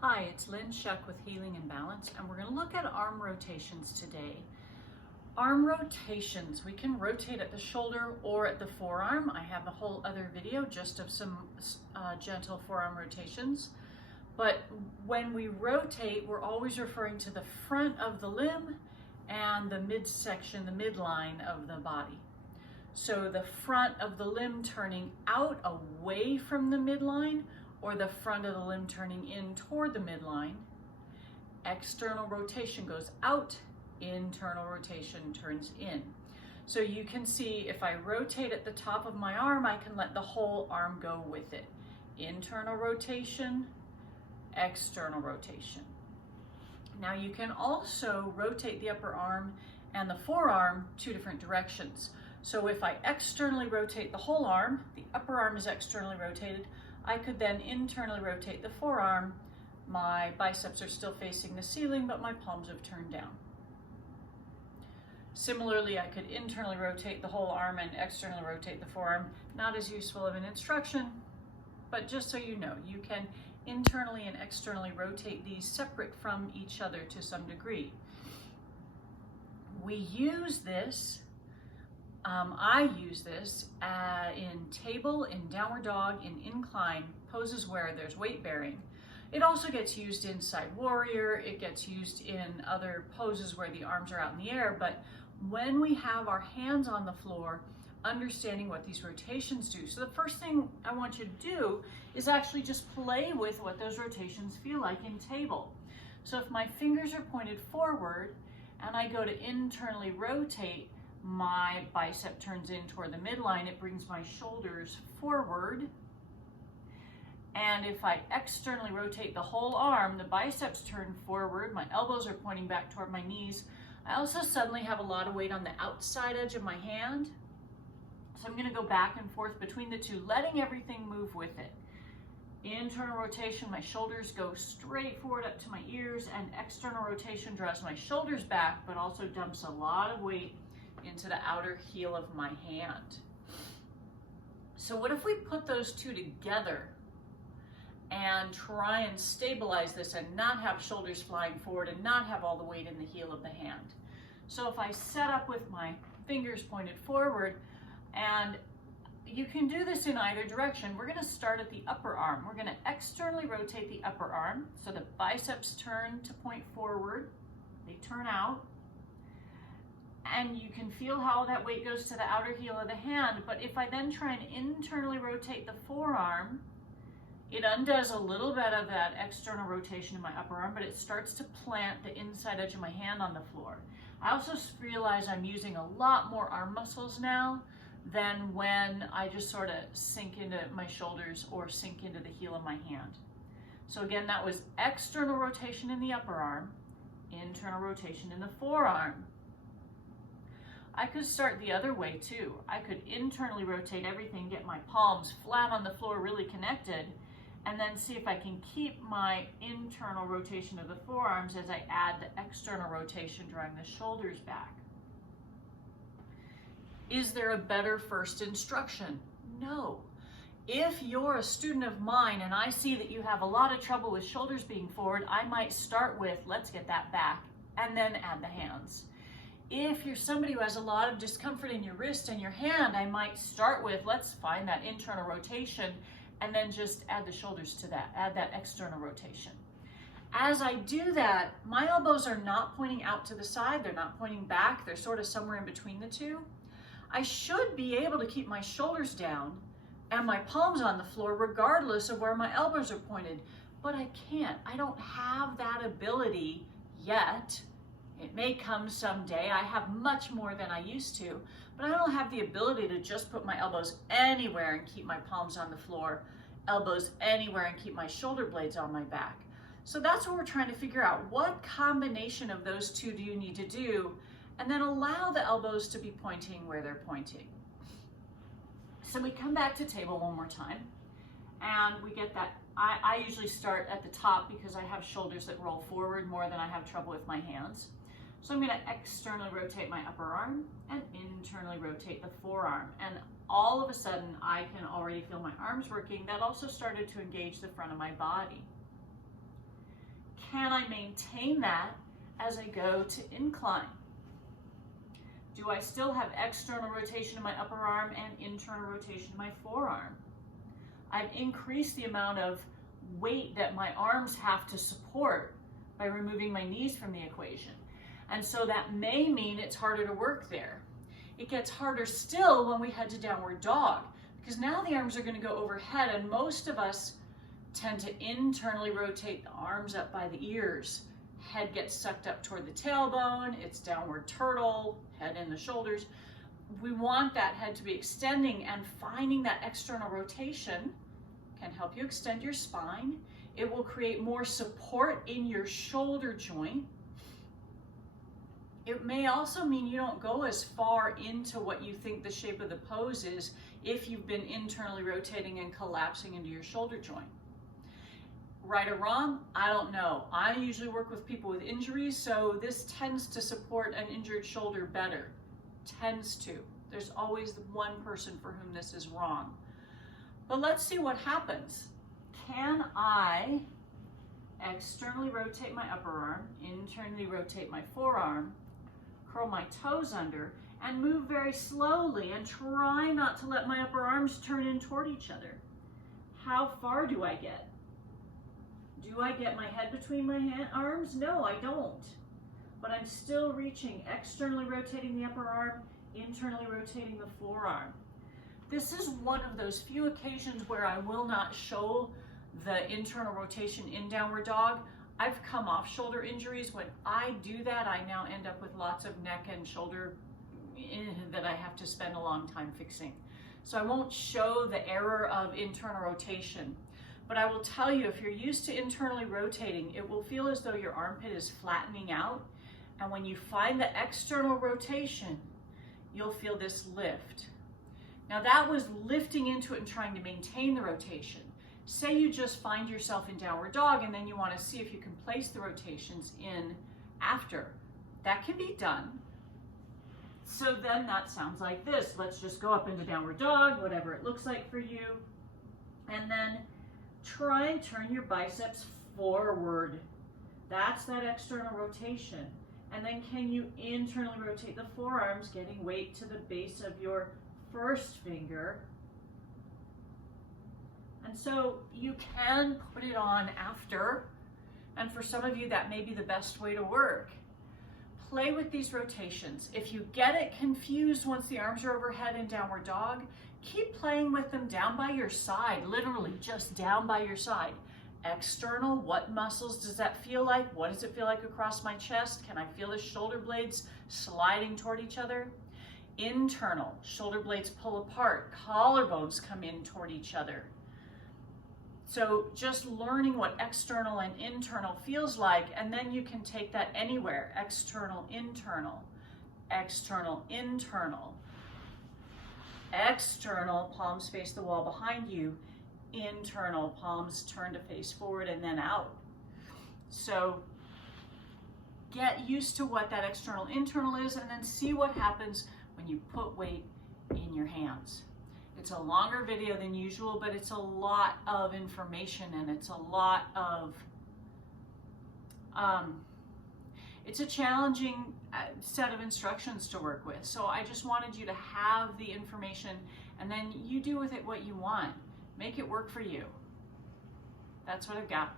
Hi, it's Lynn Shuck with Healing and Balance, and we're going to look at arm rotations today. Arm rotations, we can rotate at the shoulder or at the forearm. I have a whole other video just of some gentle forearm rotations. But when we rotate, we're always referring to the front of the limb and the midsection, the midline of the body. So the front of the limb turning out away from the midline, or the front of the limb turning in toward the midline. External rotation goes out, internal rotation turns in. So you can see if I rotate at the top of my arm, I can let the whole arm go with it. Internal rotation, external rotation. Now you can also rotate the upper arm and the forearm two different directions. So if I externally rotate the whole arm, the upper arm is externally rotated, I could then internally rotate the forearm. My biceps are still facing the ceiling, but my palms have turned down. Similarly, I could internally rotate the whole arm and externally rotate the forearm. Not as useful of an instruction, but just so you know, you can internally and externally rotate these separate from each other to some degree. We use this I use this in table, in downward dog, in incline, poses where there's weight bearing. It also gets used in side warrior. It gets used in other poses where the arms are out in the air. But when we have our hands on the floor, understanding what these rotations do. So the first thing I want you to do is actually just play with what those rotations feel like in table. So if my fingers are pointed forward and I go to internally rotate, my bicep turns in toward the midline, it brings my shoulders forward. And if I externally rotate the whole arm, the biceps turn forward, my elbows are pointing back toward my knees. I also suddenly have a lot of weight on the outside edge of my hand. So I'm going to go back and forth between the two, letting everything move with it. Internal rotation, my shoulders go straight forward up to my ears, and external rotation draws my shoulders back, but also dumps a lot of weight into the outer heel of my hand. So what if we put those two together and try and stabilize this and not have shoulders flying forward and not have all the weight in the heel of the hand? So if I set up with my fingers pointed forward, and you can do this in either direction. We're going to start at the upper arm. We're going to externally rotate the upper arm. So the biceps turn to point forward. They turn out. And you can feel how that weight goes to the outer heel of the hand. But if I then try and internally rotate the forearm, it undoes a little bit of that external rotation in my upper arm, but it starts to plant the inside edge of my hand on the floor. I also realize I'm using a lot more arm muscles now than when I just sort of sink into my shoulders or sink into the heel of my hand. So again, that was external rotation in the upper arm, internal rotation in the forearm. I could start the other way too. I could internally rotate everything, get my palms flat on the floor, really connected, and then see if I can keep my internal rotation of the forearms as I add the external rotation, drawing the shoulders back. Is there a better first instruction? No. If you're a student of mine and I see that you have a lot of trouble with shoulders being forward, I might start with, let's get that back, and then add the hands. If you're somebody who has a lot of discomfort in your wrist and your hand, I might start with, let's find that internal rotation, and then just add the shoulders to that, add that external rotation. As I do that, my elbows are not pointing out to the side, they're not pointing back, they're sort of somewhere in between the two. I should be able to keep my shoulders down and my palms on the floor regardless of where my elbows are pointed, but I can't. I don't have that ability yet. It may come someday. I have much more than I used to, but I don't have the ability to just put my elbows anywhere and keep my palms on the floor, elbows anywhere and keep my shoulder blades on my back. So that's what we're trying to figure out. What combination of those two do you need to do? And then allow the elbows to be pointing where they're pointing. So we come back to table one more time, and we get that. I usually start at the top because I have shoulders that roll forward more than I have trouble with my hands. So I'm going to externally rotate my upper arm and internally rotate the forearm. And all of a sudden, I can already feel my arms working. That also started to engage the front of my body. can I maintain that as I go to incline? Do I still have external rotation in my upper arm and internal rotation in my forearm? I've increased the amount of weight that my arms have to support by removing my knees from the equation. And so that may mean it's harder to work there. It gets harder still when we head to downward dog, because now the arms are going to go overhead, and most of us tend to internally rotate the arms up by the ears. Head gets sucked up toward the tailbone, it's downward turtle, head in the shoulders. We want that head to be extending, and finding that external rotation can help you extend your spine. It will create more support in your shoulder joint. It may also mean you don't go as far into what you think the shape of the pose is if you've been internally rotating and collapsing into your shoulder joint. Right or wrong, I don't know. I usually work with people with injuries, so this tends to support an injured shoulder better. Tends to. There's always one person for whom this is wrong. But let's see what happens. Can I externally rotate my upper arm, internally rotate my forearm, curl my toes under, and move very slowly and try not to let my upper arms turn in toward each other? How far do I get? Do I get my head between my arms? No, I don't. But I'm still reaching, externally rotating the upper arm, internally rotating the forearm. This is one of those few occasions where I will not show the internal rotation in downward dog. I've come off shoulder injuries. When I do that, I now end up with lots of neck and shoulder that I have to spend a long time fixing. So I won't show the error of internal rotation. But I will tell you, if you're used to internally rotating, it will feel as though your armpit is flattening out. And when you find the external rotation, you'll feel this lift. Now that was lifting into it and trying to maintain the rotation. Say you just find yourself in downward dog and then you want to see if you can place the rotations in after. That can be done. So then that sounds like this. Let's just go up into downward dog, whatever it looks like for you. And then try and turn your biceps forward. That's that external rotation. And then can you internally rotate the forearms, getting weight to the base of your first finger. And so you can put it on after, and for some of you that may be the best way to work. Play with these rotations. If you get it confused once the arms are overhead in downward dog, keep playing with them down by your side, literally just down by your side. External, what muscles does that feel like? What does it feel like across my chest? Can I feel the shoulder blades sliding toward each other? Internal, shoulder blades pull apart, collarbones come in toward each other. So just learning what external and internal feels like, and then you can take that anywhere. External, internal, external, internal. External, palms face the wall behind you. Internal, palms turn to face forward and then out. So get used to what that external, internal is, and then see what happens when you put weight in your hands. It's a longer video than usual, but it's a lot of information, and it's a lot of, it's a challenging set of instructions to work with. So I just wanted you to have the information, and then you do with it what you want. Make it work for you. That's what I've got.